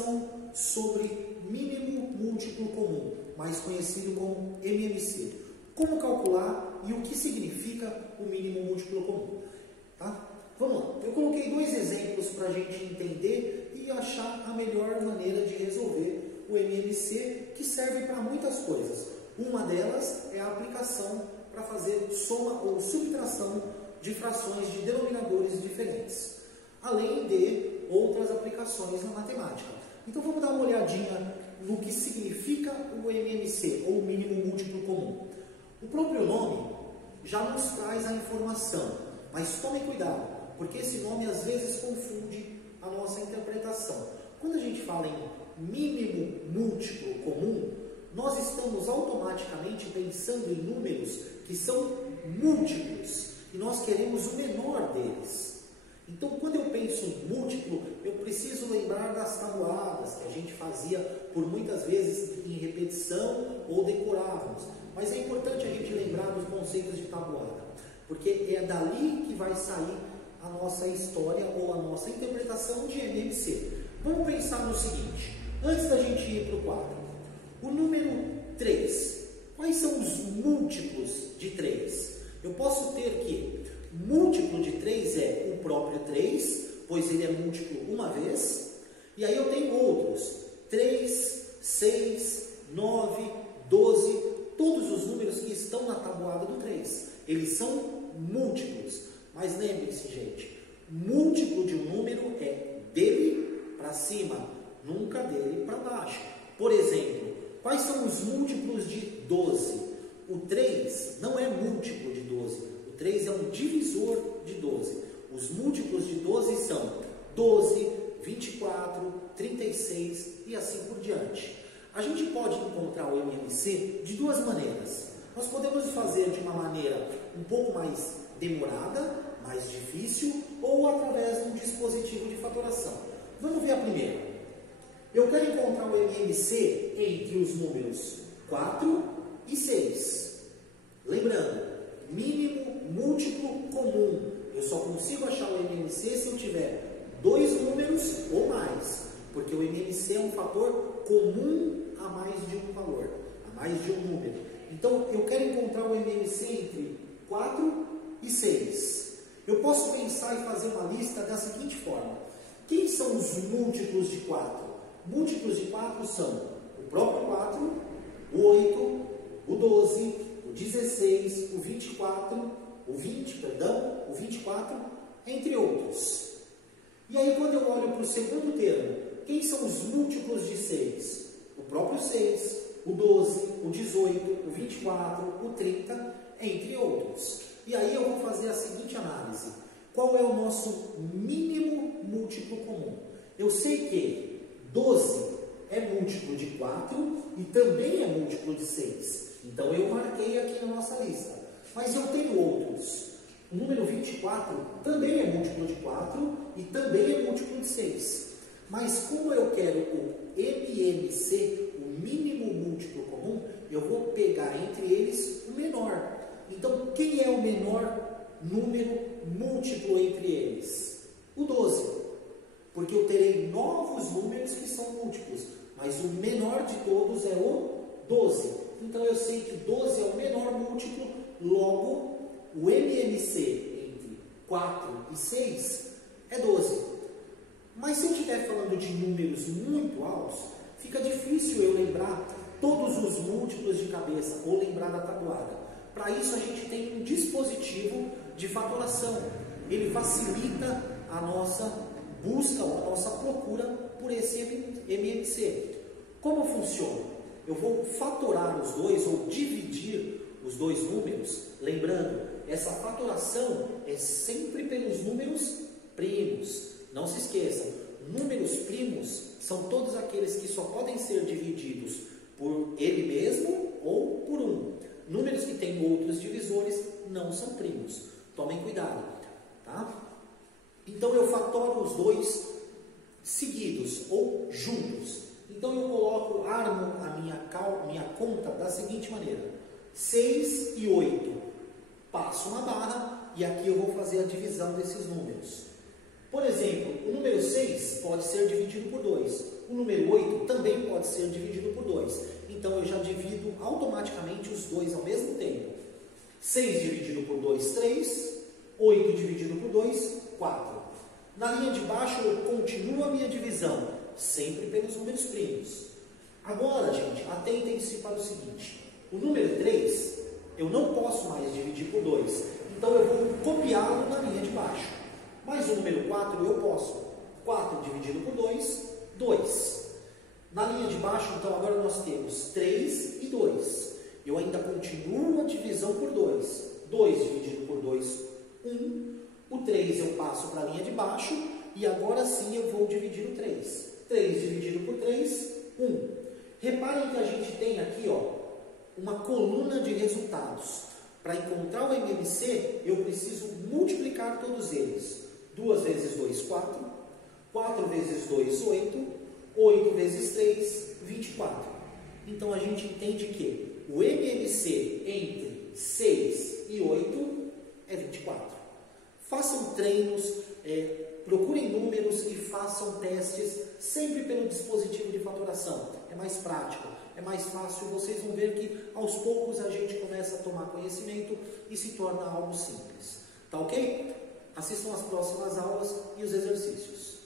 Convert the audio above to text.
aplicação sobre mínimo múltiplo comum, mais conhecido como MMC. Como calcular e o que significa o mínimo múltiplo comum. Tá? Vamos lá. Eu coloquei dois exemplos para a gente entender e achar a melhor maneira de resolver o MMC, que serve para muitas coisas. Uma delas é a aplicação para fazer soma ou subtração de frações de denominadores diferentes, além de outras aplicações na matemática. Então vamos dar uma olhadinha no que significa o MMC, ou mínimo múltiplo comum. O próprio nome já nos traz a informação, mas tome cuidado, porque esse nome às vezes confunde a nossa interpretação. Quando a gente fala em mínimo múltiplo comum, nós estamos automaticamente pensando em números que são múltiplos e nós queremos o menor deles. Então, quando eu penso em múltiplo, eu preciso lembrar das tabuadas que a gente fazia por muitas vezes em repetição ou decorávamos. Mas é importante a gente lembrar dos conceitos de tabuada, porque é dali que vai sair a nossa história ou a nossa interpretação de MMC. Vamos pensar no seguinte, antes da gente ir para o quadro. O número 3, quais são os múltiplos de 3? Eu posso ter que múltiplo de 3 é o próprio 3, pois ele é múltiplo uma vez, e aí eu tenho outros, 3, 6, 9, 12, todos os números que estão na tabuada do 3, eles são múltiplos, mas lembre-se, gente, múltiplo de um número é dele para cima, nunca dele para baixo. Por exemplo, quais são os múltiplos de 12? O 3 não é múltiplo de 12, o 3 é um divisor de 12. Os múltiplos de 12 são 12, 24, 36 e assim por diante. A gente pode encontrar o MMC de duas maneiras. Nós podemos fazer de uma maneira um pouco mais demorada, mais difícil, ou através de um dispositivo de fatoração. Vamos ver a primeira. Eu quero encontrar o MMC entre os números 4 e 6. Lembrando, mínimo múltiplo comum. Eu só consigo achar o MMC se eu tiver dois números ou mais, porque o MMC é um fator comum a mais de um valor, a mais de um número. Então, eu quero encontrar o MMC entre 4 e 6. Eu posso pensar e fazer uma lista da seguinte forma. Quem são os múltiplos de 4? Múltiplos de 4 são o próprio 4, o 8, o 12, o 16, o 24, o 24, entre outros. E aí, quando eu olho para o segundo termo, quem são os múltiplos de 6? O próprio 6, o 12, o 18, o 24, o 30, entre outros. E aí eu vou fazer a seguinte análise. Qual é o nosso mínimo múltiplo comum? Eu sei que 12 é múltiplo de 4 e também é múltiplo de 6. Então eu marquei aqui na nossa lista. Mas eu tenho outros. O número 24 também é múltiplo de 4 e também é múltiplo de 6. Mas como eu quero o MMC, o mínimo múltiplo comum, eu vou pegar entre eles o menor. Então, quem é o menor número múltiplo entre eles? O 12. Porque eu terei novos números que são múltiplos, mas o menor de todos é o 12. Então, eu sei que 12 é o menor múltiplo, logo, o MMC entre 4 e 6 é 12. Mas se eu estiver falando de números muito altos, fica difícil eu lembrar todos os múltiplos de cabeça ou lembrar da tabuada. Para isso a gente tem um dispositivo de fatoração. Ele facilita a nossa busca ou a nossa procura por esse MMC. Como funciona? Eu vou fatorar os dois ou dividir os dois números. Lembrando, essa fatoração é sempre pelos números primos. Não se esqueçam, números primos são todos aqueles que só podem ser divididos por ele mesmo ou por 1. Números que têm outros divisores não são primos. Tomem cuidado, tá? Então eu fatoro os dois seguidos ou juntos. Então eu armo a minha conta da seguinte maneira. 6 e 8. Passo uma barra e aqui eu vou fazer a divisão desses números. Por exemplo, o número 6 pode ser dividido por 2. O número 8 também pode ser dividido por 2. Então, eu já divido automaticamente os dois ao mesmo tempo. 6 dividido por 2, 3. 8 dividido por 2, 4. Na linha de baixo, eu continuo a minha divisão, sempre pelos números primos. Agora, gente, atentem-se para o seguinte. O número 3, eu não posso mais dividir por 2. Então, eu vou copiá-lo na linha de baixo. Mas o número 4, eu posso. 4 dividido por 2, 2. Na linha de baixo, então, agora nós temos 3 e 2. Eu ainda continuo a divisão por 2. 2 dividido por 2, 1. O 3 eu passo para a linha de baixo e agora sim eu vou dividir o 3. 3 dividido por 3, 1. Reparem que a gente tem aqui, ó, uma coluna de resultados. Para encontrar o MMC, eu preciso multiplicar todos eles. 2 vezes 2, 4. 4 vezes 2, 8. 8 vezes 3, 24. Então, a gente entende que o MMC entre 6 e 8 é 24. Façam treinos, procurem números e façam testes sempre pelo dispositivo de fatoração. É mais prático, é mais fácil. Vocês vão ver que aos poucos a gente começa a tomar conhecimento e se torna algo simples. Tá ok? Assistam às próximas aulas e os exercícios.